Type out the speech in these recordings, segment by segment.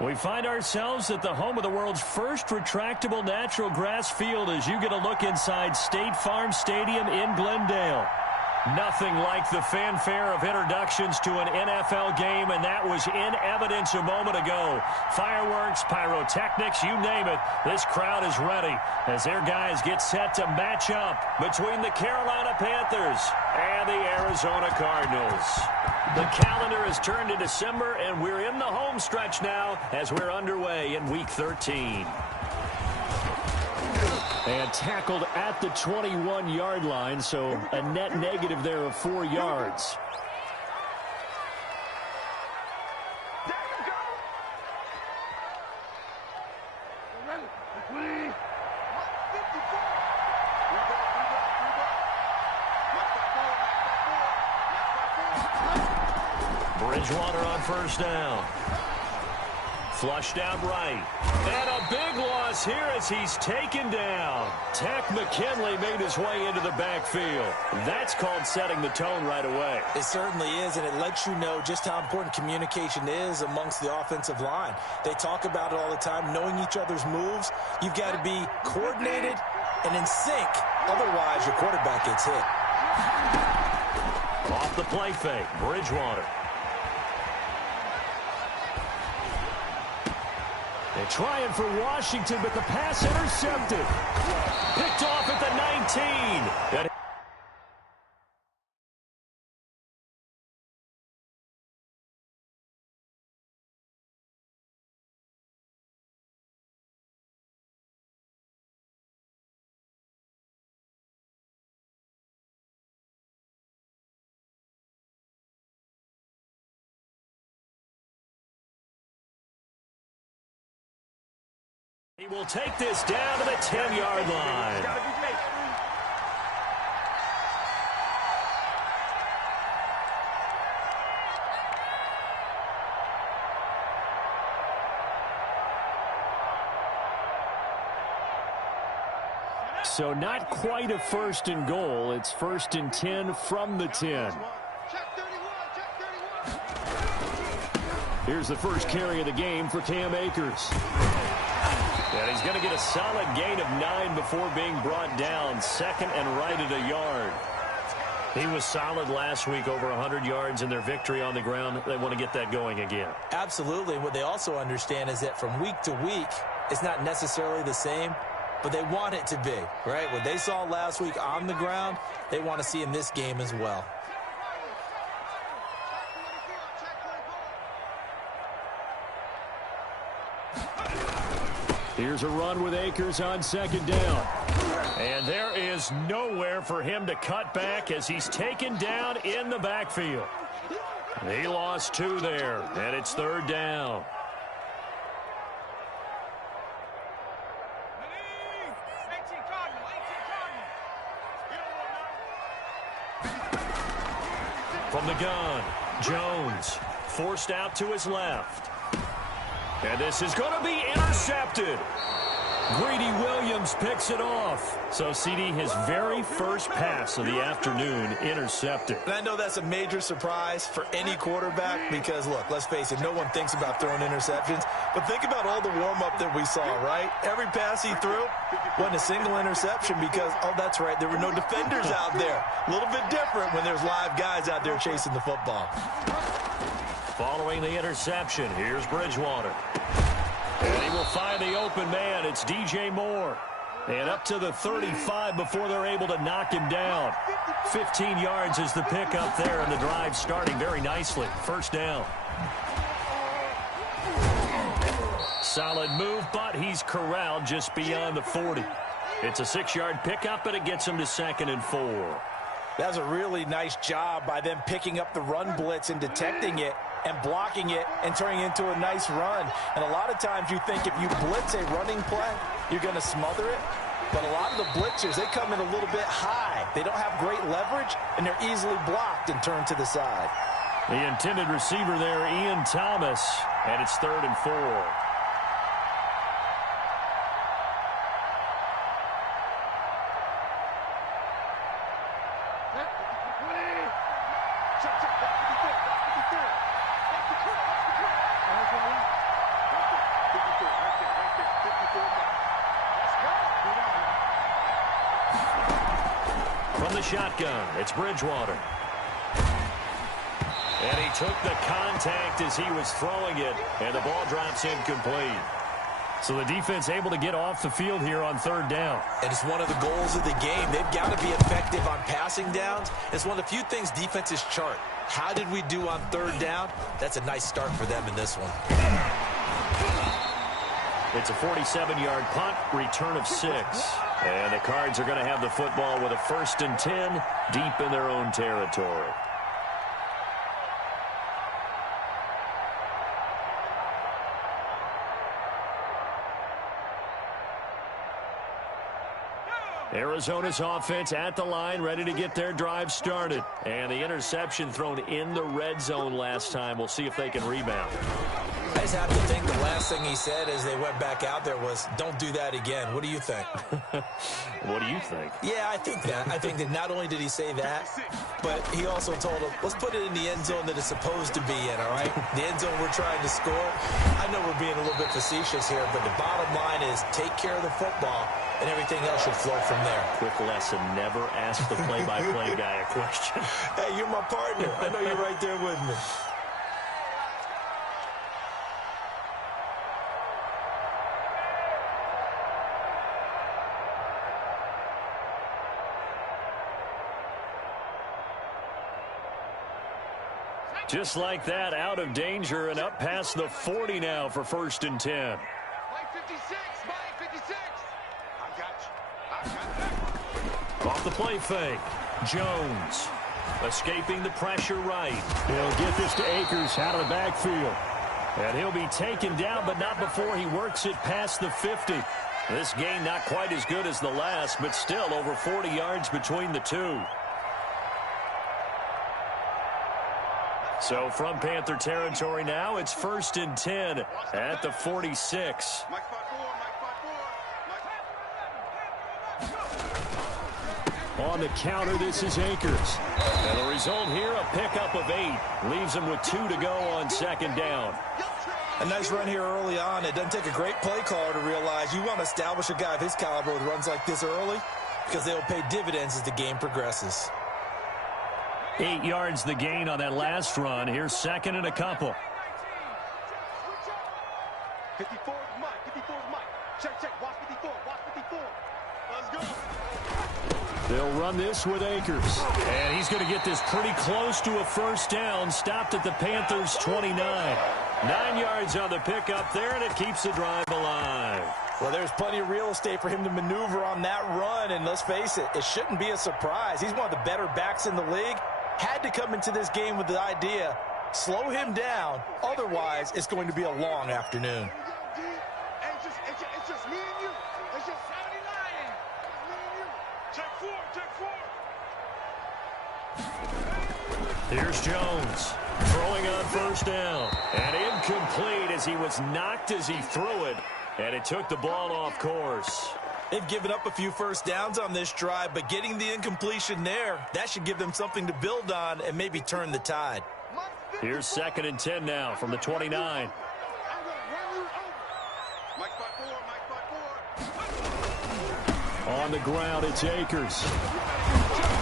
We find ourselves at the home of the world's first retractable natural grass field as you get a look inside State Farm Stadium in Glendale. Nothing like the fanfare of introductions to an NFL game, and that was in evidence a moment ago. Fireworks, pyrotechnics, you name it, this crowd is ready as their guys get set to match up between the Carolina Panthers and the Arizona Cardinals. The calendar has turned to December, and we're in the home stretch now as we're underway in Week 13. And tackled at the 21-yard line, so a net negative there of 4 yards. Bridgewater on first down. Flushed out right. And a big loss here as he's taken down. Tech McKinley made his way into the backfield. That's called setting the tone right away. It certainly is, and it lets you know just how important communication is amongst the offensive line. They talk about it all the time, knowing each other's moves. You've got to be coordinated and in sync. Otherwise, your quarterback gets hit. Off the play fake, Bridgewater. They're trying for Washington, but the pass intercepted. Picked off at the 19. He will take this down to the 10-yard line. So not quite a first and goal. It's first and 10 from the 10. Here's the first carry of the game for Cam Akers. And he's going to get a solid gain of 9 before being brought down. Second and right at a yard. He was solid last week, over 100 yards in their victory on the ground. They want to get that going again. Absolutely. What they also understand is that from week to week, it's not necessarily the same, but they want it to be, right? What they saw last week on the ground, they want to see in this game as well. Here's a run with Akers on second down. And there is nowhere for him to cut back as he's taken down in the backfield. He lost 2 there, and it's third down. From the gun, Jones forced out to his left. And this is going to be intercepted. Greedy Williams picks it off. So, CD, his very first pass of the afternoon intercepted. And I know that's a major surprise for any quarterback because, look, let's face it, no one thinks about throwing interceptions. But think about all the warm-up that we saw, right? Every pass he threw wasn't a single interception because, oh, that's right, there were no defenders out there. A little bit different when there's live guys out there chasing the football. Following the interception, here's Bridgewater. And he will find the open man. It's DJ Moore. And up to the 35 before they're able to knock him down. 15 yards is the pickup there, and the drive starting very nicely. First down. Solid move, but he's corralled just beyond the 40. It's a 6-yard pickup, and it gets him to 2nd and 4. That's a really nice job by them picking up the run blitz and detecting it and blocking it and turning it into a nice run. And a lot of times you think if you blitz a running play, you're going to smother it. But a lot of the blitzers, they come in a little bit high. They don't have great leverage, and they're easily blocked and turned to the side. The intended receiver there, Ian Thomas, and it's 3rd and 4. From the shotgun, it's Bridgewater. And he took the contact as he was throwing it, and the ball drops incomplete. So the defense able to get off the field here on third down. And it's one of the goals of the game. They've got to be effective on passing downs. It's one of the few things defenses chart. How did we do on third down? That's a nice start for them in this one. It's a 47-yard punt, return of 6. And the Cards are going to have the football with a 1st and 10 deep in their own territory. Arizona's offense at the line, ready to get their drive started. And the interception thrown in the red zone last time. We'll see if they can rebound. I just have to think the last thing he said as they went back out there was, don't do that again. What do you think? What do you think? Yeah, I think that. I think that not only did he say that, but he also told him, let's put it in the end zone that it's supposed to be in, all right? The end zone we're trying to score. I know we're being a little bit facetious here, but the bottom line is take care of the football, and everything else should flow from there. Quick lesson, never ask the play-by-play guy a question. Hey, you're my partner. I know you're right there with me. Just like that, out of danger and up past the 40 now for 1st and 10. Mike 56, Mike 56. I got you. Off the play fake. Jones escaping the pressure right. He'll get this to Akers out of the backfield. And he'll be taken down, but not before he works it past the 50. This gain not quite as good as the last, but still over 40 yards between the two. So from Panther territory now, it's 1st and 10 at the 46. On the counter, this is Akers. And the result here, a pickup of 8. Leaves him with 2 to go on 2nd down. A nice run here early on. It doesn't take a great play caller to realize you want to establish a guy of his caliber with runs like this early because they will pay dividends as the game progresses. 8 yards the gain on that last run. Here's 2nd and a couple. 54 is Mike. 54 is Mike. Check. Watch 54. Watch 54. Let's go. They'll run this with Akers. And he's going to get this pretty close to a 1st down. Stopped at the Panthers' 29. 9 yards on the pickup there, and it keeps the drive alive. Well, there's plenty of real estate for him to maneuver on that run. And let's face it, it shouldn't be a surprise. He's one of the better backs in the league. Had to come into this game with the idea, slow him down. Otherwise, it's going to be a long afternoon. It's just me and you. It's just 79. Me and you. Check 4. Here's Jones throwing on 1st down. And incomplete as he was knocked as he threw it. And it took the ball off course. They've given up a few 1st downs on this drive, but getting the incompletion there, that should give them something to build on and maybe turn the tide. Here's 2nd and 10 now from the 29. I'm going to run you over. Mike 54. On the ground, it's Akers.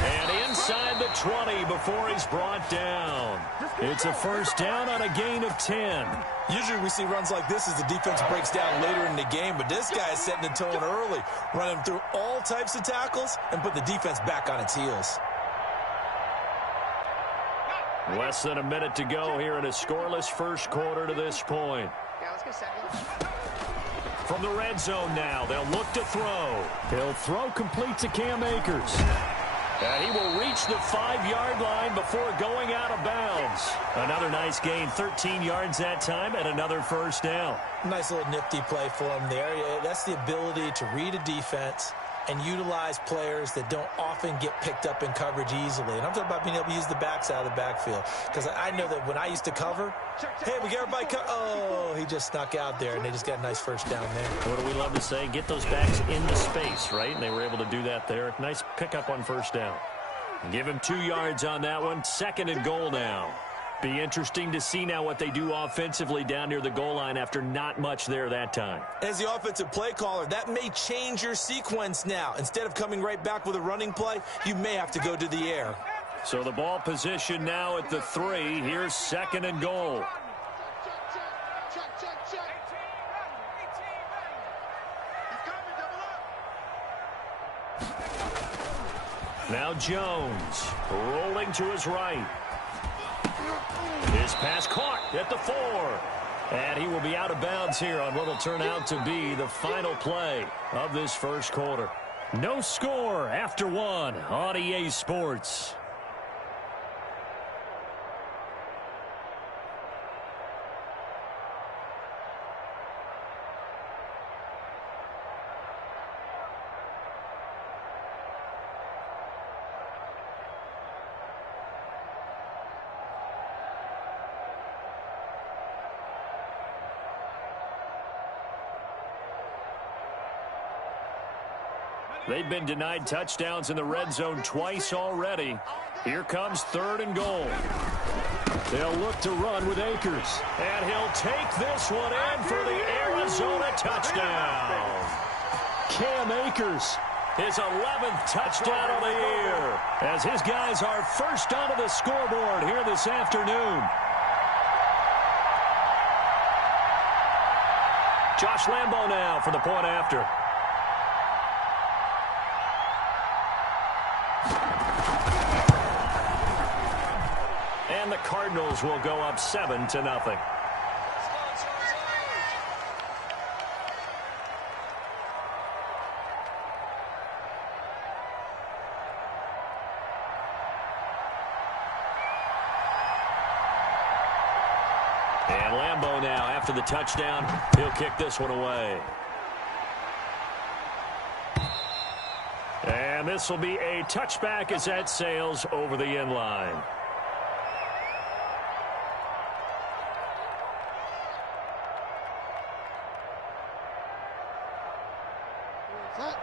And inside the 20 before he's brought down. It's a 1st down on a gain of 10. Usually we see runs like this as the defense breaks down later in the game, but this guy is setting the tone early, running through all types of tackles and put the defense back on its heels. Less than a minute to go here in a scoreless 1st quarter to this point. Yeah, let's go second. From the red zone now, they'll look to throw. He'll throw complete to Cam Akers. And he will reach the 5-yard line before going out of bounds. Another nice gain, 13 yards that time, and another 1st down. Nice little nifty play for him there. That's the ability to read a defense and utilize players that don't often get picked up in coverage easily. And I'm talking about being able to use the backs out of the backfield. Because I know that when I used to cover, hey, we got everybody oh, he just snuck out there, and they just got a nice 1st down there. What do we love to say? Get those backs into space, right? And they were able to do that there. Nice pickup on 1st down. Give him 2 yards on that one. 2nd and goal now. Be interesting to see now what they do offensively down near the goal line after not much there that time. As the offensive play caller, that may change your sequence now. Instead of coming right back with a running play, you may have to go to the air. So the ball position now at the 3. Here's 2nd and goal. Now Jones rolling to his right. His pass caught at the 4. And he will be out of bounds here on what will turn out to be the final play of this first quarter. No score after 1 on EA Sports. They've been denied touchdowns in the red zone twice already. Here comes 3rd and goal. They'll look to run with Akers. And he'll take this one in for the Arizona touchdown. Cam Akers, his 11th touchdown of the year, as his guys are first onto the scoreboard here this afternoon. Josh Lambo now for the point after. And the Cardinals will go up 7-0. And Lambo now, after the touchdown, he'll kick this one away. And this will be a touchback as that sails over the end line.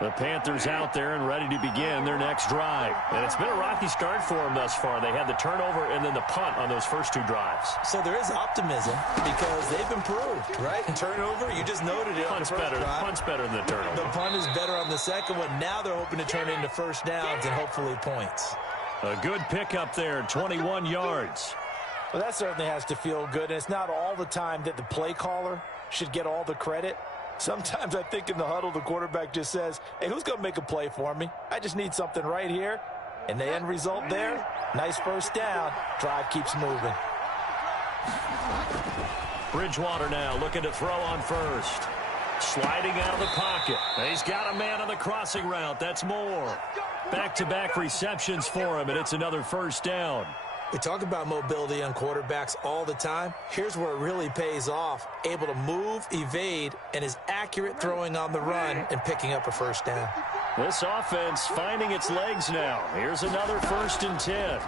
The Panthers out there and ready to begin their next drive. And it's been a rocky start for them thus far. They had the turnover and then the punt on those first 2 drives. So there is optimism because they've improved, right? Turnover, you just noted it. Punt's better than the turnover. The punt is better on the second one. Now they're hoping to turn into first downs and hopefully points. A good pickup there, 21 yards. Well, that certainly has to feel good. And it's not all the time that the play caller should get all the credit. Sometimes I think in the huddle, the quarterback just says, hey, who's going to make a play for me? I just need something right here. And the end result there, nice first down. Drive keeps moving. Bridgewater now looking to throw on first. Sliding out of the pocket. He's got a man on the crossing route. That's Moore. Back-to-back receptions for him, and it's another first down. We talk about mobility on quarterbacks all the time. Here's where it really pays off. Able to move, evade, and is accurate throwing on the run and picking up a first down. This offense finding its legs now. Here's another 1st and 10.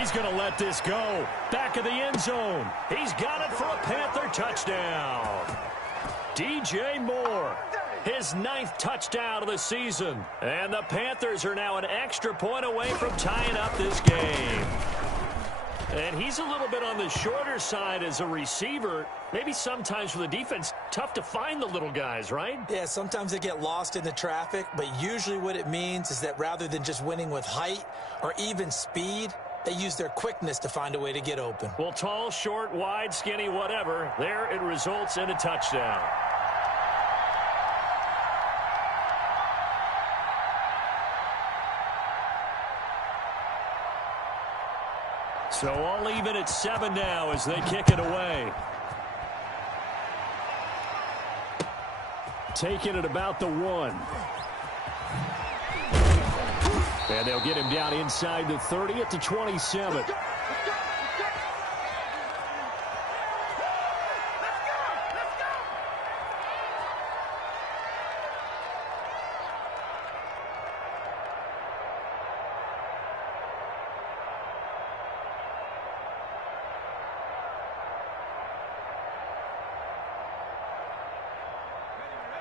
He's going to let this go. Back of the end zone. He's got it for a Panther touchdown. DJ Moore. His 9th touchdown of the season. And the Panthers are now an extra point away from tying up this game. And he's a little bit on the shorter side as a receiver. Maybe sometimes for the defense, tough to find the little guys, right? Yeah, sometimes they get lost in the traffic, but usually what it means is that rather than just winning with height or even speed, they use their quickness to find a way to get open. Well, tall, short, wide, skinny, whatever, there it results in a touchdown. So all even at 7 now as they kick it away. Taking it about the 1. And they'll get him down inside the 30 at the 27.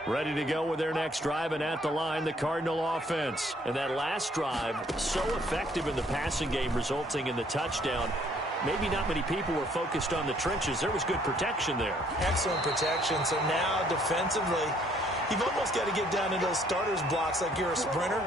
Ready to go with their next drive, and at the line, the Cardinal offense. And that last drive, so effective in the passing game, resulting in the touchdown. maybe not many people were focused on the trenches. There was good protection there. Excellent protection. So now defensively, you've almost got to get down to those starters blocks like you're a sprinter.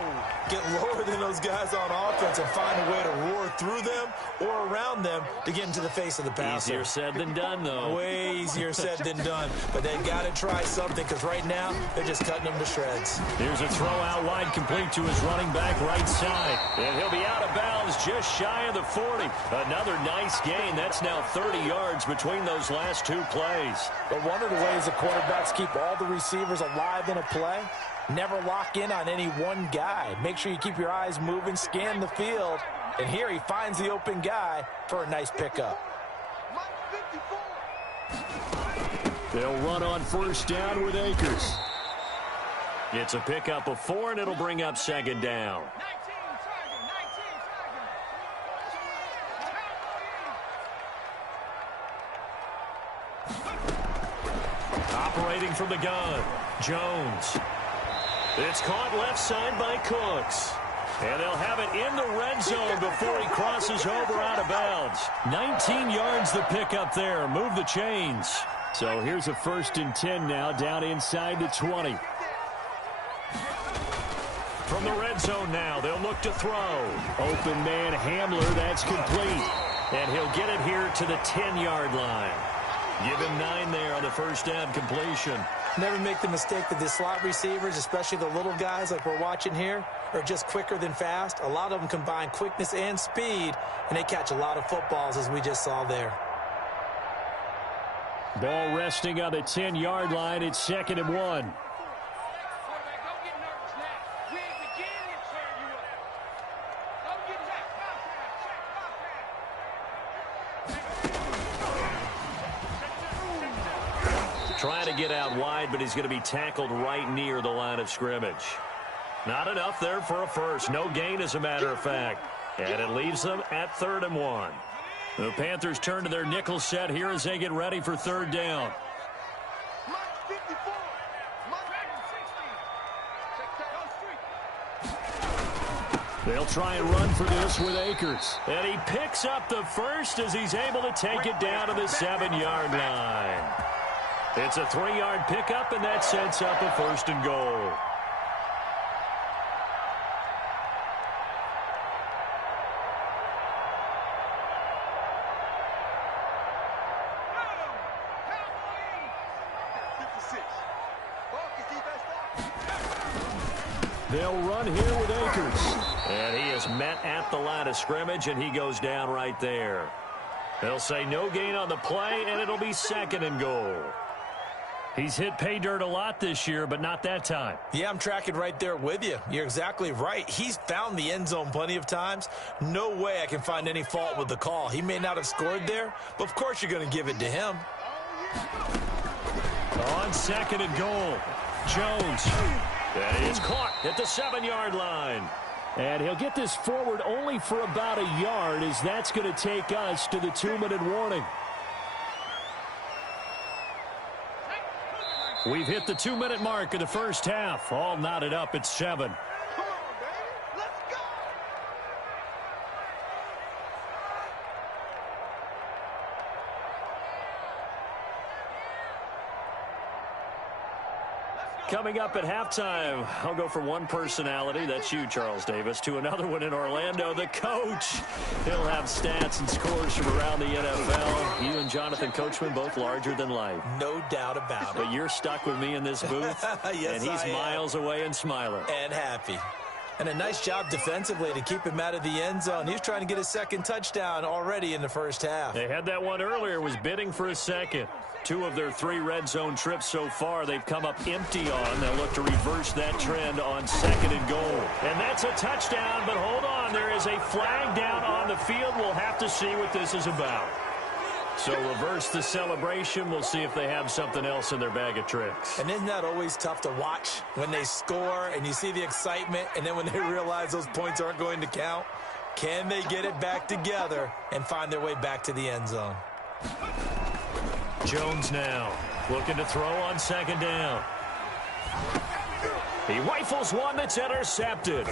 Get lower than those guys on offense and find a way to roar through them or around them to get into the face of the passer. Easier said than done, though. Way easier said than done. But they've got to try something because right now they're just cutting them to shreds. Here's a throw out wide complete to his running back right side. And he'll be out of bounds just shy of the 40. Another nice gain. That's now 30 yards between those last two plays. But one of the ways the quarterbacks keep all the receivers alive in a play, never lock in on any one guy. Make sure you keep your eyes moving, scan the field. And here he finds the open guy for a nice pickup. They'll run on first down with Akers. It's a pickup of 4, and it'll bring up second down. Operating from the gun, Jones. It's caught left side by Cooks. And they'll have it in the red zone before he crosses over out of bounds. 19 yards the pickup there. Move the chains. So here's a 1st and 10 now down inside the 20. From the red zone now, they'll look to throw. Open man Hamler, that's complete. And he'll get it here to the 10-yard line. Give him 9 there on the first down completion. Never make the mistake that the slot receivers, especially the little guys like we're watching here, are just quicker than fast. A lot of them combine quickness and speed, and they catch a lot of footballs, as we just saw there. Ball resting on the 10-yard line. It's 2nd and 1. Trying to get out wide, but he's going to be tackled right near the line of scrimmage. Not enough there for a first. No gain, as a matter of fact. And it leaves them at 3rd and 1. The Panthers turn to their nickel set here as they get ready for 3rd down. They'll try and run for this with Akers. And he picks up the first as he's able to take it down to the 7-yard line. It's a 3-yard pickup, and that sets up a 1st and goal. They'll run here with Akers. And he is met at the line of scrimmage, and he goes down right there. They'll say no gain on the play, and it'll be 2nd and goal. He's hit pay dirt a lot this year, but not that time. Yeah, I'm tracking right there with you. You're exactly right. He's found the end zone plenty of times. No way I can find any fault with the call. He may not have scored there, but of course you're going to give it to him. On 2nd and goal, Jones. That is caught at the 7-yard line. And he'll get this forward only for about a yard, as that's going to take us to the 2-minute warning. We've hit the 2-minute mark of the first half. All knotted up at 7. Coming up at halftime, I'll go from one personality, that's you, Charles Davis, to another one in Orlando, the coach. He'll have stats and scores from around the NFL. You and Jonathan Coachman, both larger than life. No doubt about it. But you're stuck with me in this booth, yes, and he's miles away and smiling. And happy. And a nice job defensively to keep him out of the end zone. He was trying to get his 2nd touchdown already in the first half. They had that one earlier, was bidding for a 2nd. 2 of their 3 red zone trips so far they've come up empty on. They'll look to reverse that trend on 2nd and goal. And that's a touchdown, but hold on. There is a flag down on the field. We'll have to see what this is about. So reverse the celebration. We'll see if they have something else in their bag of tricks. And isn't that always tough to watch when they score and you see the excitement, and then when they realize those points aren't going to count? Can they get it back together and find their way back to the end zone? Jones now looking to throw on 2nd down. He rifles one that's intercepted.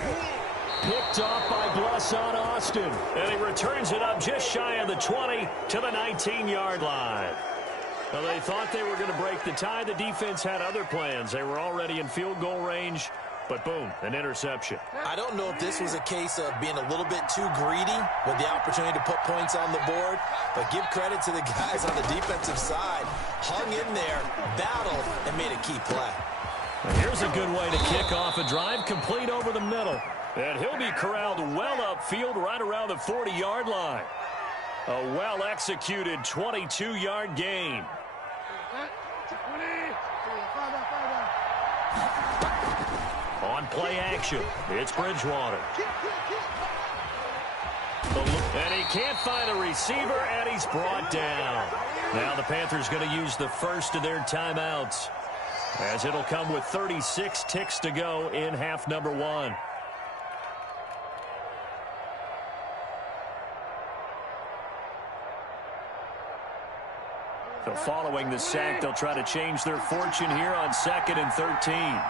Picked off by Blesson Austin. And he returns it up just shy of the 20 to the 19-yard line. Well, they thought they were going to break the tie. The defense had other plans. They were already in field goal range, but boom, an interception. I don't know if this was a case of being a little bit too greedy with the opportunity to put points on the board, but give credit to the guys on the defensive side. Hung in there, battled, and made a key play. And here's a good way to kick off a drive, complete over the middle. And he'll be corralled well upfield right around the 40-yard line. A well-executed 22-yard gain. On play action, it's Bridgewater. And he can't find a receiver, and he's brought down. Now the Panthers going to use the first of their timeouts, as it'll come with 36 ticks to go in half number one. So following the sack, they'll try to change their fortune here on 2nd and 13.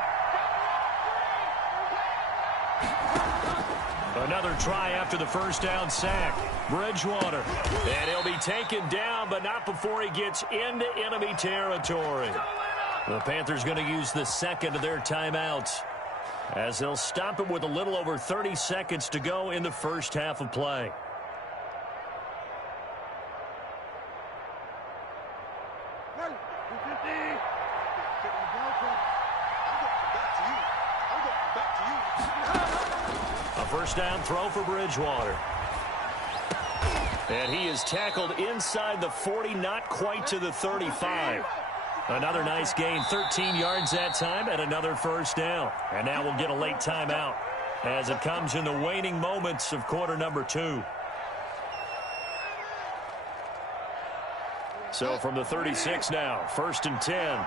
Another try after the first down sack. Bridgewater. And he'll be taken down, but not before he gets into enemy territory. The Panthers going to use the second of their timeouts, as they'll stop it with a little over 30 seconds to go in the first half of play. First down throw for Bridgewater. And he is tackled inside the 40, not quite to the 35. Another nice gain, 13 yards that time, and another first down. And now we'll get a late timeout as it comes in the waning moments of quarter number 2. So from the 36 now, 1st and 10.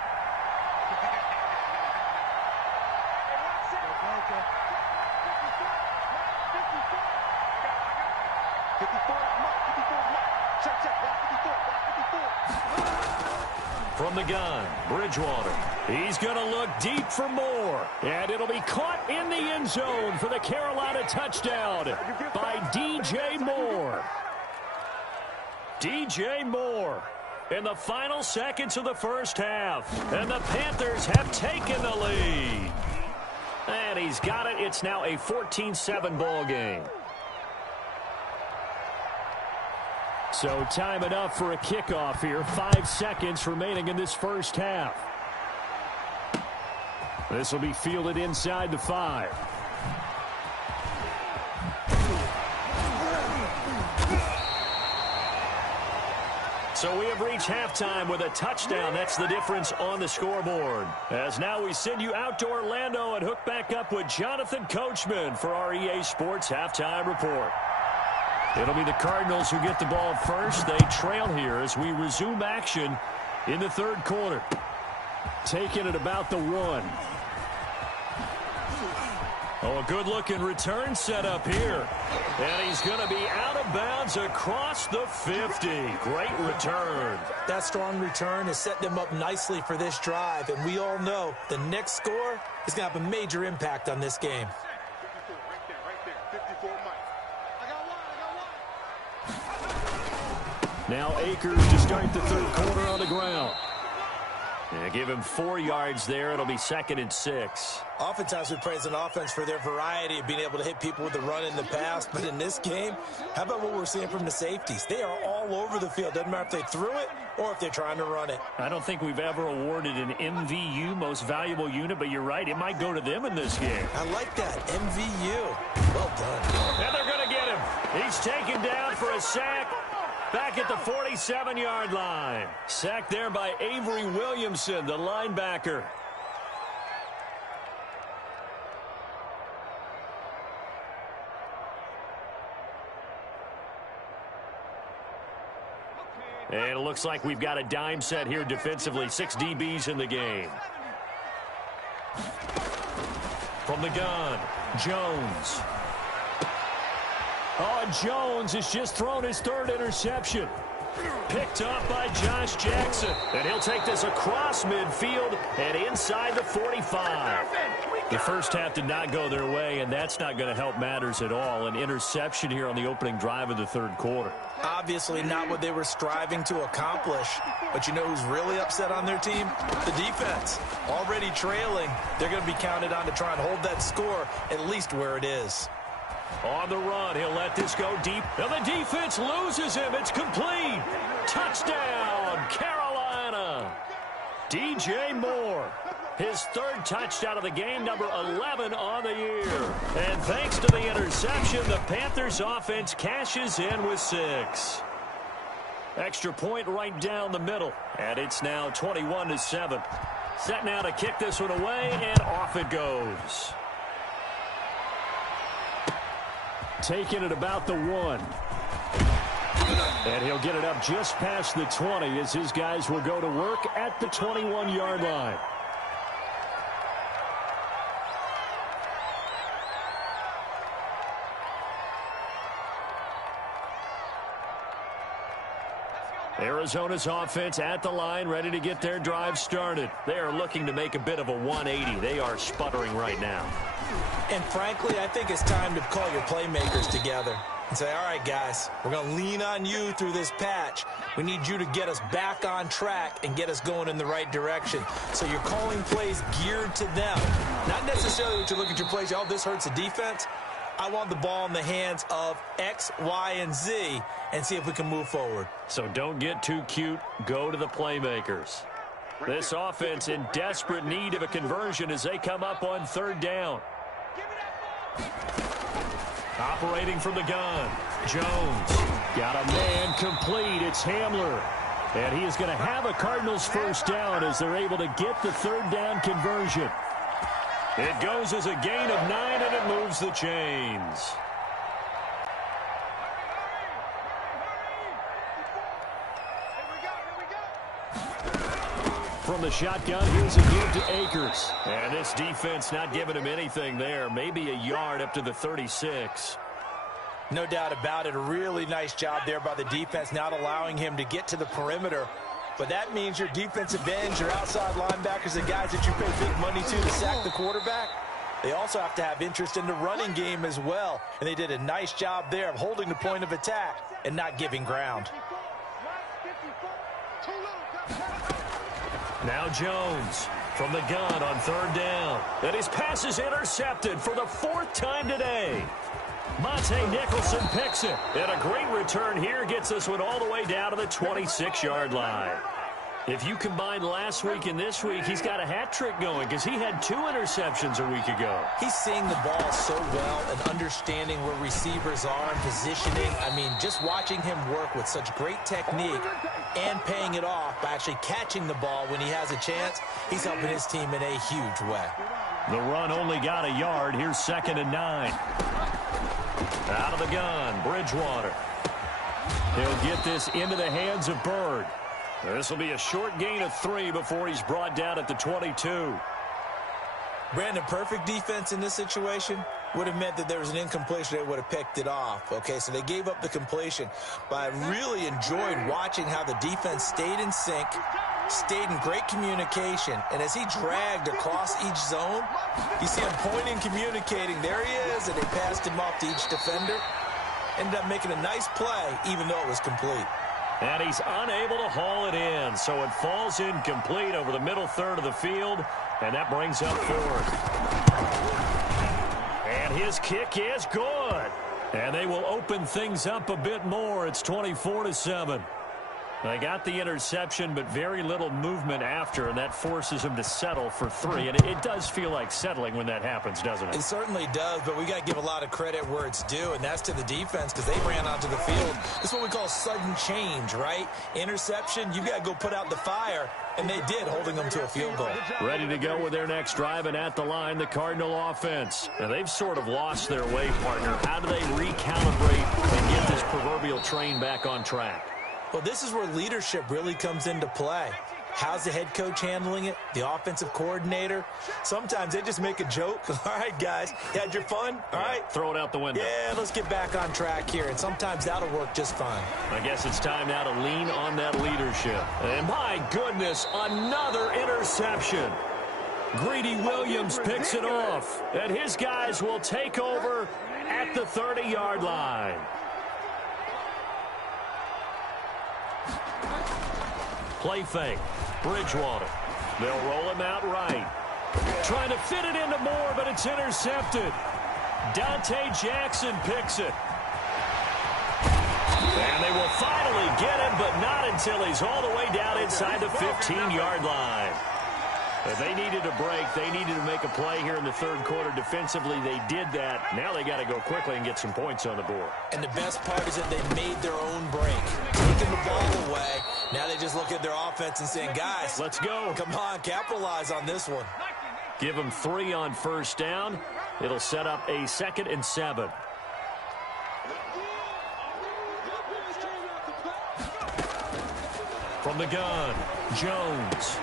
From the gun, Bridgewater. He's going to look deep for more. And it'll be caught in the end zone for the Carolina touchdown by DJ Moore. DJ Moore in the final seconds of the first half. And the Panthers have taken the lead. And he's got it. It's now a 14-7 ball game. So time enough for a kickoff here. 5 seconds remaining in this first half. This will be fielded inside the 5. So we have reached halftime with a touchdown. That's the difference on the scoreboard. As now we send you out to Orlando and hook back up with Jonathan Coachman for our EA Sports Halftime Report. It'll be the Cardinals who get the ball first. They trail here as we resume action in the third quarter. Taking it about the 1. Oh, a good-looking return set up here. And he's going to be out of bounds across the 50. Great return. That strong return has set them up nicely for this drive. And we all know the next score is going to have a major impact on this game. 54, right there, 54, Mike. I got one. Now Akers to start the third quarter on the ground. Yeah, give him 4 yards there. It'll be 2nd and 6. Oftentimes we praise an offense for their variety of being able to hit people with the run in the pass. But in this game, how about what we're seeing from the safeties? They are all over the field. Doesn't matter if they threw it or if they're trying to run it. I don't think we've ever awarded an MVU, most valuable unit, but you're right. It might go to them in this game. I like that. MVU. Well done. And they're going to get him. He's taken down for a sack. Back at the 47-yard line. Sacked there by Avery Williamson, the linebacker. And it looks like we've got a dime set here defensively. 6 DBs in the game. From the gun, Jones. Oh, Jones has just thrown his 3rd interception. Picked off by Josh Jackson. And he'll take this across midfield and inside the 45. The first half did not go their way, and that's not going to help matters at all. An interception here on the opening drive of the third quarter. Obviously not what they were striving to accomplish. But you know who's really upset on their team? The defense. Already trailing. They're going to be counted on to try and hold that score at least where it is. On the run, he'll let this go deep. Now the defense loses him. It's complete. Touchdown, Carolina. DJ Moore. His third touchdown of the game, number 11 on the year. And thanks to the interception, the Panthers offense cashes in with 6. Extra point right down the middle. And it's now 21-7. Set now to kick this one away, and off it goes. Taking it about the 1. And he'll get it up just past the 20 as his guys will go to work at the 21-yard line. Arizona's offense at the line, ready to get their drive started. They are looking to make a bit of a 180. They are sputtering right now. And frankly, I think it's time to call your playmakers together and say, all right, guys, we're going to lean on you through this patch. We need you to get us back on track and get us going in the right direction. So you're calling plays geared to them. Not necessarily that you look at your plays, oh, this hurts the defense. I want the ball in the hands of X, Y, and Z and see if we can move forward. So don't get too cute. Go to the playmakers. This offense in desperate need of a conversion as they come up on third down. Operating from the gun. Jones got a man complete. It's Hamler. And he is going to have a Cardinals first down as they're able to get the third down conversion. It goes as a gain of 9, and it moves the chains. From the shotgun, here's a give to Akers. And this defense not giving him anything there. Maybe a yard up to the 36. No doubt about it. A really nice job there by the defense, not allowing him to get to the perimeter. But that means your defensive ends, your outside linebackers, the guys that you pay big money to sack the quarterback, they also have to have interest in the running game as well. And they did a nice job there of holding the point of attack and not giving ground. Now Jones from the gun on third down. And his pass is intercepted for the 4th time today. Monte Nicholson picks it. And a great return here gets this one all the way down to the 26-yard line. If you combine last week and this week, he's got a hat trick going because he had 2 interceptions a week ago. He's seeing the ball so well and understanding where receivers are and positioning. I mean, just watching him work with such great technique and paying it off by actually catching the ball when he has a chance, he's helping his team in a huge way. The run only got a yard. Here's 2nd and 9. Out of the gun, Bridgewater. He'll get this into the hands of Bird. This will be a short gain of 3 before he's brought down at the 22. Brandon, perfect defense in this situation would have meant that there was an incompletion. They would have picked it off. Okay, so they gave up the completion. But I really enjoyed watching how the defense stayed in sync, stayed in great communication. And as he dragged across each zone, you see him pointing, communicating. There he is, and they passed him off to each defender. Ended up making a nice play, even though it was complete. And he's unable to haul it in, so it falls incomplete over the middle third of the field, and that brings up 4th. And his kick is good. And they will open things up a bit more. It's 24-7. They got the interception, but very little movement after, and that forces him to settle for 3. And it does feel like settling when that happens, doesn't it? It certainly does, but we got to give a lot of credit where it's due, and that's to the defense because they ran onto the field. This is what we call sudden change, right? Interception, you got to go put out the fire, and they did, holding them to a field goal. Ready to go with their next drive, and at the line, the Cardinal offense. Now, they've sort of lost their way, partner. How do they recalibrate and get this proverbial train back on track? Well, this is where leadership really comes into play. How's the head coach handling it? The offensive coordinator? Sometimes they just make a joke. All right, guys, you had your fun? All right. Throw it out the window. Yeah, let's get back on track here, and sometimes that'll work just fine. I guess it's time now to lean on that leadership. And my goodness, another interception. Greedy Williams picks it off, and his guys will take over at the 30-yard line. Play fake. Bridgewater. They'll roll him out right. Trying to fit it into Moore, but it's intercepted. Dante Jackson picks it. And they will finally get him, but not until he's all the way down inside the 15-yard line. If they needed a break, they needed to make a play here in the third quarter. Defensively, they did that. Now they got to go quickly and get some points on the board. And the best part is that they made their own break. Taking the ball away. Now they just look at their offense and saying, guys, let's go. Come on, capitalize on this one. Give them 3 on first down. It'll set up a 2nd and 7. From the gun, Jones.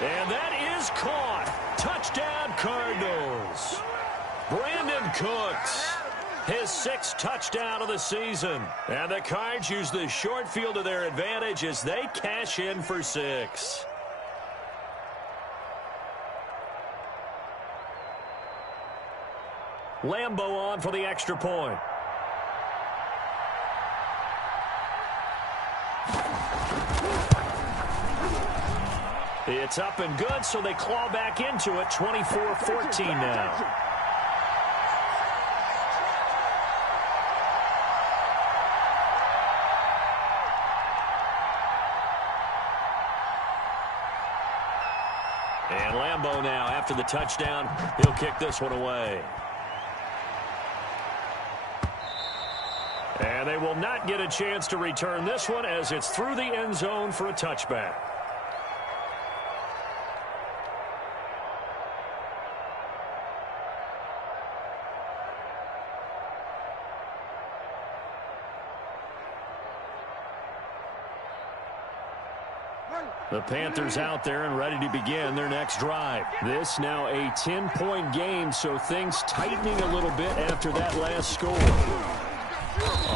And that is caught. Touchdown, Cardinals. Brandon Cooks, his 6th touchdown of the season. And the Cards use the short field to their advantage as they cash in for 6. Lambeau on for the extra point. It's up and good, so they claw back into it, 24-14 now. And Lambeau now, after the touchdown, he'll kick this one away. And they will not get a chance to return this one as it's through the end zone for a touchback. The Panthers out there and ready to begin their next drive. This now a 10-point game, so things tightening a little bit after that last score.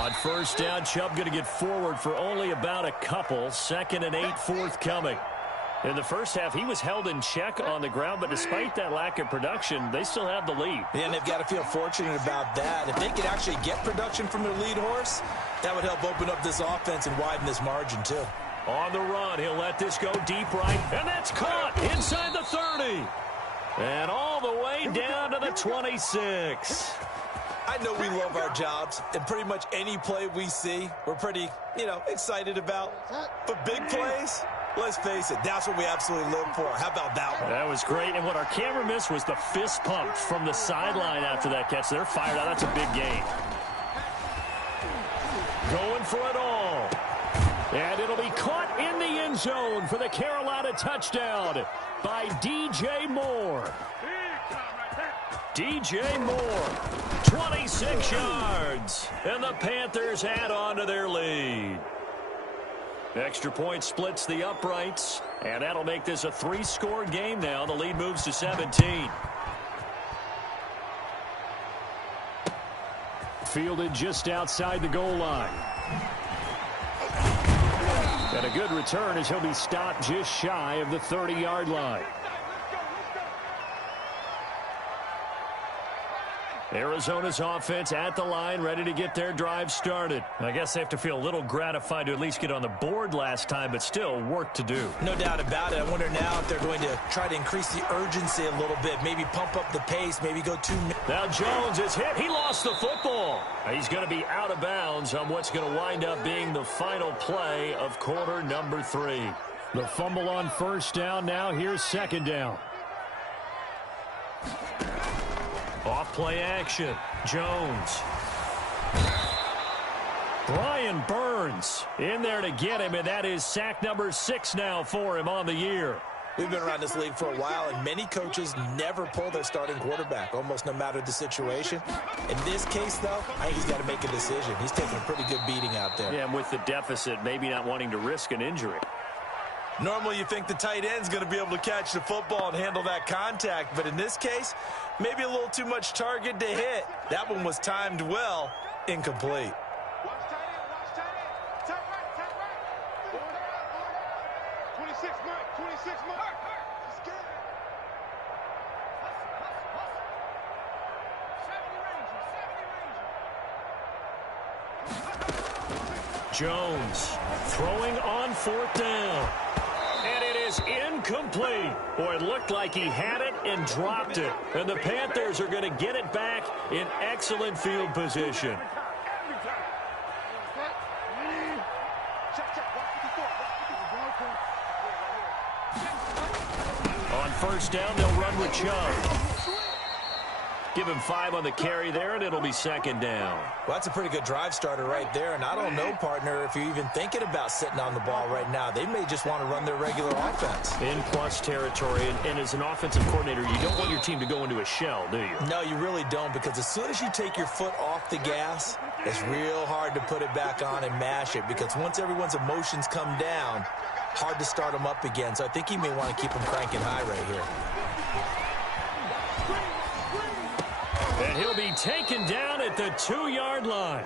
On first down, Chubb going to get forward for only about a couple. 2nd and 8 forthcoming. In the first half, he was held in check on the ground, but despite that lack of production, they still have the lead. Yeah, and they've got to feel fortunate about that. If they could actually get production from their lead horse, that would help open up this offense and widen this margin too. On the run, he'll let this go deep right, and that's caught inside the 30. And all the way down to the 26. I know we love our jobs, and pretty much any play we see, we're pretty, excited about. But big plays, let's face it, that's what we absolutely live for. How about that one? That was great, and what our camera missed was the fist pump from the sideline after that catch. They're fired out. That's a big game. Going for it all. And it'll be caught in the end zone for the Carolina touchdown by DJ Moore. DJ Moore, 26 yards, and the Panthers add on to their lead. Extra point splits the uprights, and that'll make this a 3-score game now. The lead moves to 17. Fielded just outside the goal line. And a good return as he'll be stopped just shy of the 30-yard line. Arizona's offense at the line, ready to get their drive started. I guess they have to feel a little gratified to at least get on the board last time, but still work to do. No doubt about it. I wonder now if they're going to try to increase the urgency a little bit, maybe pump up the pace, maybe go 2 minutes. Now Jones is hit. He lost the football. He's going to be out of bounds on what's going to wind up being the final play of quarter number 3. The fumble on first down. Now here's 2nd down. Off play action. Jones. Brian Burns in there to get him, and that is sack number 6 now for him on the year. We've been around this league for a while, and many coaches never pull their starting quarterback, almost no matter the situation. In this case, though, I think he's got to make a decision. He's taking a pretty good beating out there. Yeah, and with the deficit, maybe not wanting to risk an injury. Normally you think the tight end's going to be able to catch the football and handle that contact, but in this case, maybe a little too much target to hit. That one was timed well, incomplete. Watch tight end, watch tight end. Tight right. 26, Mike, 26, Mike. Let's get it. Jones throwing on 4th down. And it is incomplete. Boy, it looked like he had it and dropped it. And the Panthers are going to get it back in excellent field position. On 1st down, they'll run with Chubb. Give him 5 on the carry there, and it'll be 2nd down. Well, that's a pretty good drive starter right there. And I don't know, partner, if you're even thinking about sitting on the ball right now. They may just want to run their regular offense. In plus territory, and as an offensive coordinator, you don't want your team to go into a shell, do you? No, you really don't, because as soon as you take your foot off the gas, it's real hard to put it back on and mash it, because once everyone's emotions come down, hard to start them up again. So I think he may want to keep them cranking high right here. And he'll be taken down at the 2-yard line.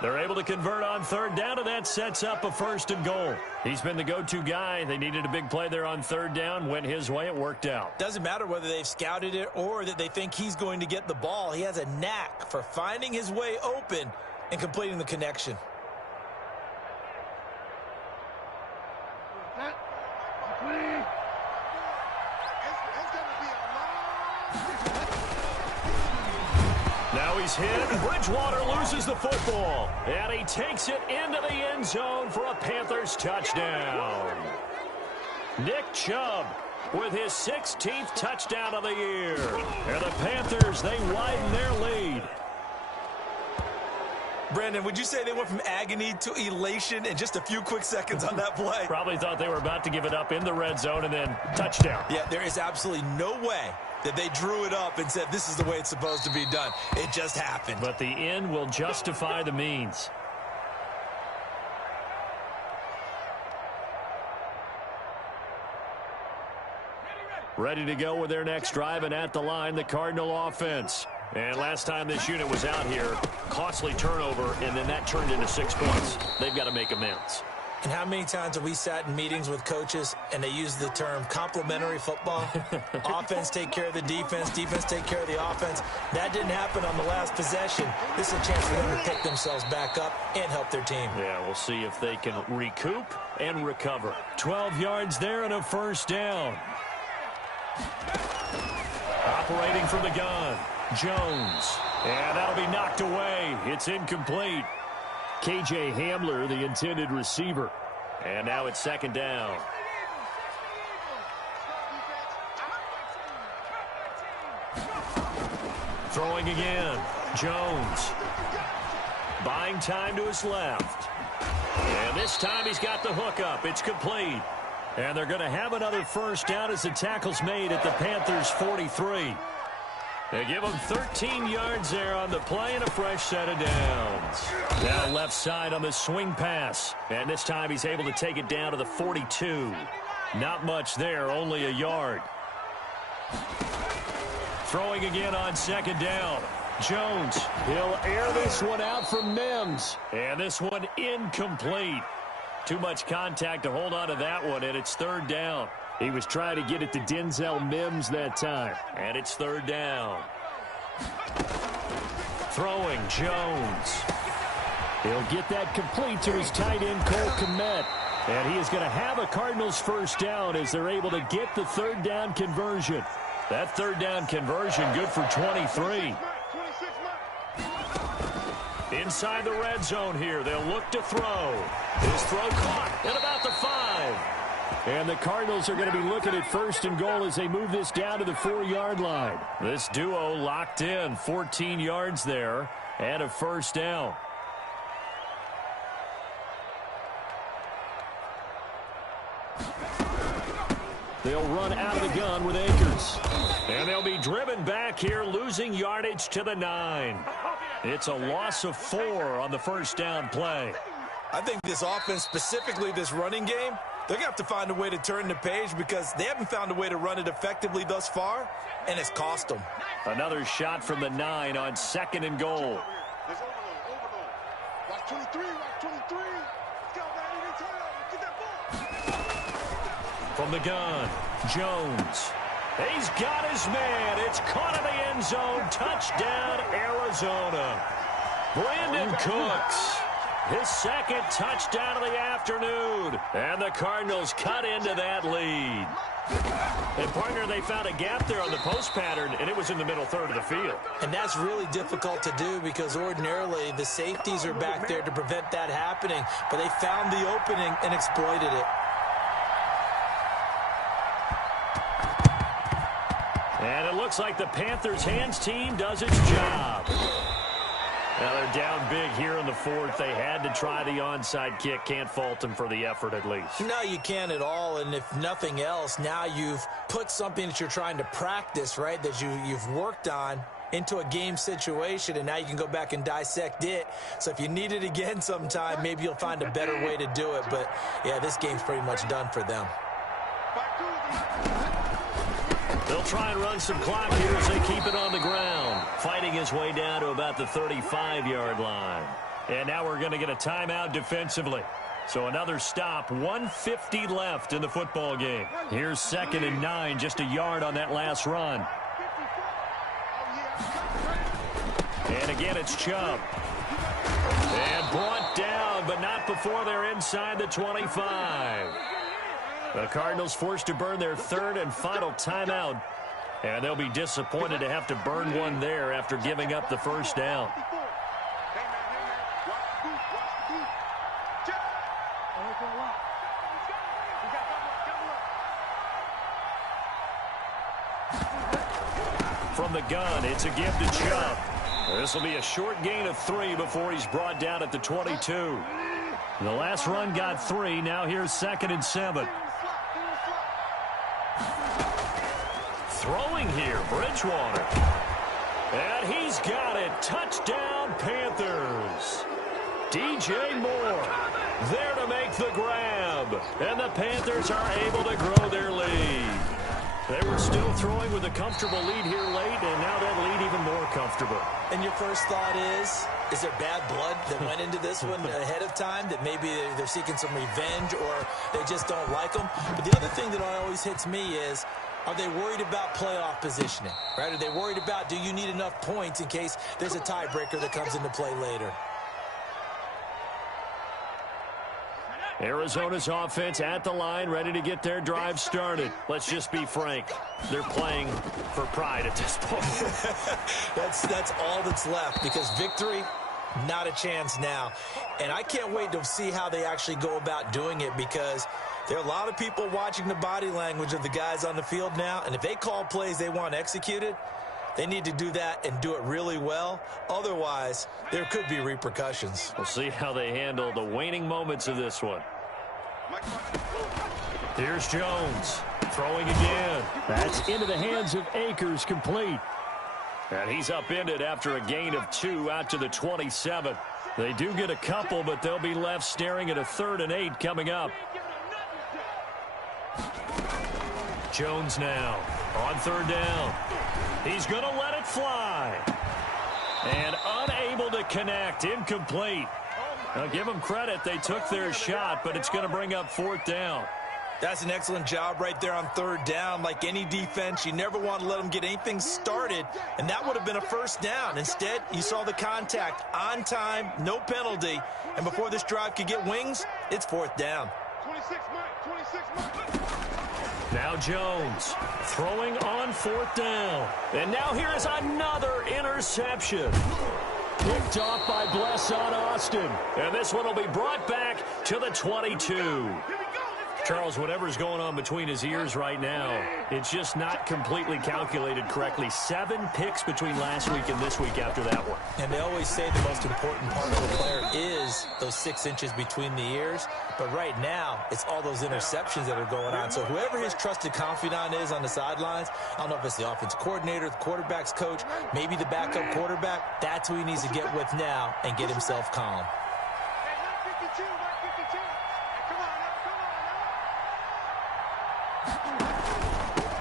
They're able to convert on 3rd down, and that sets up a 1st and goal. He's been the go-to guy. They needed a big play there on 3rd down. Went his way. It worked out. Doesn't matter whether they've scouted it or that they think he's going to get the ball. He has a knack for finding his way open and completing the connection. Now he's hit. Bridgewater loses the football. And he takes it into the end zone for a Panthers touchdown. Nick Chubb with his 16th touchdown of the year. And the Panthers, they widen their lead. Brandon, would you say they went from agony to elation in just a few quick seconds on that play? Probably thought they were about to give it up in the red zone and then touchdown. Yeah, there is absolutely no way that they drew it up and said this is the way it's supposed to be done. It just happened. But the end will justify the means. Ready to go with their next drive, and at the line, the Cardinal offense. And last time this unit was out here, costly turnover, and then that turned into 6 points. They've got to make amends. And how many times have we sat in meetings with coaches and they use the term complementary football? Offense take care of the defense, defense take care of the offense. That didn't happen on the last possession. This is a chance for them to pick themselves back up and help their team. Yeah, we'll see if they can recoup and recover. 12 yards there and a 1st down. Operating from the gun, Jones. And that'll be knocked away. It's incomplete. K.J. Hamler, the intended receiver. And now it's 2nd down. Throwing again, Jones. Buying time to his left. And this time he's got the hook up. It's complete. And they're going to have another 1st down as the tackle's made at the Panthers' 43. They give him 13 yards there on the play and a fresh set of downs. Now left side on the swing pass. And this time he's able to take it down to the 42. Not much there, only a yard. Throwing again on 2nd down. Jones, he'll air this one out for Mims. And this one incomplete. Too much contact to hold on to that one, and it's 3rd down. He was trying to get it to Denzel Mims that time, and it's 3rd down. Throwing, Jones. He'll get that complete to his tight end, Cole Kmet. And he is going to have a Cardinals 1st down as they're able to get the 3rd down conversion. That 3rd down conversion good for 23. Inside the red zone here, they'll look to throw. His throw caught at about the 5. And the Cardinals are going to be looking at 1st and goal as they move this down to the 4-yard line. This duo locked in, 14 yards there, and a 1st down. They'll run out of the gun with Akers. And they'll be driven back here, losing yardage to the 9. It's a loss of 4 on the 1st down play. I think this offense, specifically this running game, They're going to have to find a way to turn the page because they haven't found a way to run it effectively thus far, and it's cost them. Another shot from the 9 on 2nd and goal. There's overload. Watch 23, watch 23. Let's go, man. You didn't turn it over. Get that ball. From the gun, Jones. He's got his man. It's caught in the end zone. Touchdown, Arizona. Brandon Cooks, his 2nd touchdown of the afternoon. And the Cardinals cut into that lead. And, partner, they found a gap there on the post pattern, and it was in the middle third of the field. And that's really difficult to do because ordinarily the safeties are back there to prevent that happening. But they found the opening and exploited it. And it looks like the Panthers' hands team does its job. Now they're down big here in the 4th. They had to try the onside kick. Can't fault them for the effort at least. No, you can't at all. And if nothing else, now you've put something that you're trying to practice, right, that you've worked on into a game situation, and now you can go back and dissect it. So if you need it again sometime, maybe you'll find a better way to do it. But, yeah, this game's pretty much done for them. They'll try and run some clock here as they keep it on the ground. Fighting his way down to about the 35-yard line. And now we're going to get a timeout defensively. So another stop, 1:50 left in the football game. Here's 2nd and 9, just a yard on that last run. And again, it's Chubb. And brought down, but not before they're inside the 25. The Cardinals forced to burn their 3rd and final timeout. And they'll be disappointed to have to burn one there after giving up the first down. From the gun, it's a give to Chubb. This will be a short gain of 3 before he's brought down at the 22. The last run got 3. Now here's 2nd and 7. Throwing here, Bridgewater. And he's got it. Touchdown, Panthers. DJ Moore there to make the grab. And the Panthers are able to grow their lead. They were still throwing with a comfortable lead here late, and now that lead even more comfortable. And your first thought is there bad blood that went into this one ahead of time, that maybe they're seeking some revenge or they just don't like them? But the other thing that always hits me is, are they worried about playoff positioning, right? Are they worried about, do you need enough points in case there's a tiebreaker that comes into play later? Arizona's offense at the line, ready to get their drive started. Let's just be frank. They're playing for pride at this point. That's all that's left, because victory, not a chance now. And I can't wait to see how they actually go about doing it, because there are a lot of people watching the body language of the guys on the field now, and if they call plays they want executed, they need to do that and do it really well. Otherwise, there could be repercussions. We'll see how they handle the waning moments of this one. Here's Jones throwing again. That's into the hands of Akers, complete. And he's upended after a gain of 2 out to the 27. They do get a couple, but they'll be left staring at a 3rd and 8 coming up. Jones now on 3rd down. He's going to let it fly. And unable to connect. Incomplete. Now, give them credit. They took their shot, but it's going to bring up 4th down. That's an excellent job right there on 3rd down. Like any defense, you never want to let them get anything started, and that would have been a 1st down. Instead, you saw the contact on time, no penalty, and before this drive could get wings, it's 4th down. 26 Mike. Now Jones throwing on 4th down. And now here is another interception. Picked off by Blesson Austin. And this one will be brought back to the 22. Charles, whatever's going on between his ears right now, it's just not completely calculated correctly. 7 picks between last week and this week after that one. And they always say the most important part of a player is those 6 inches between the ears. But right now, it's all those interceptions that are going on. So whoever his trusted confidant is on the sidelines, I don't know if it's the offensive coordinator, the quarterback's coach, maybe the backup quarterback, that's who he needs to get with now and get himself calm.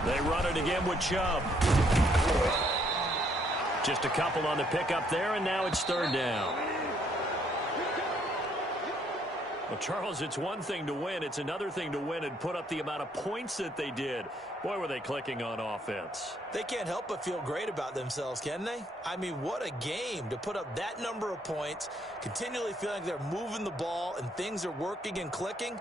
They run it again with Chubb. Just a couple on the pickup there, and now it's third down. Well, Charles, it's one thing to win. It's another thing to win and put up the amount of points that they did. Boy, were they clicking on offense. They can't help but feel great about themselves, can they? I mean, what a game to put up that number of points, continually feeling they're moving the ball and things are working and clicking.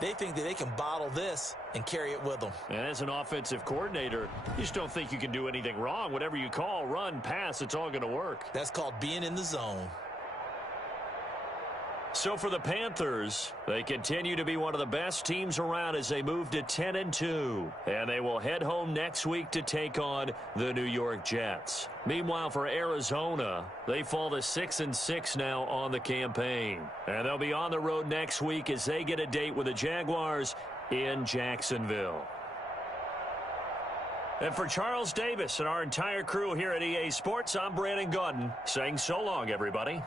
They think that they can bottle this and carry it with them. And as an offensive coordinator, you just don't think you can do anything wrong. Whatever you call, run, pass, it's all going to work. That's called being in the zone. So for the Panthers, they continue to be one of the best teams around as they move to 10-2. And they will head home next week to take on the New York Jets. Meanwhile, for Arizona, they fall to 6-6 now on the campaign. And they'll be on the road next week as they get a date with the Jaguars in Jacksonville. And for Charles Davis and our entire crew here at EA Sports, I'm Brandon Gaudin saying so long, everybody.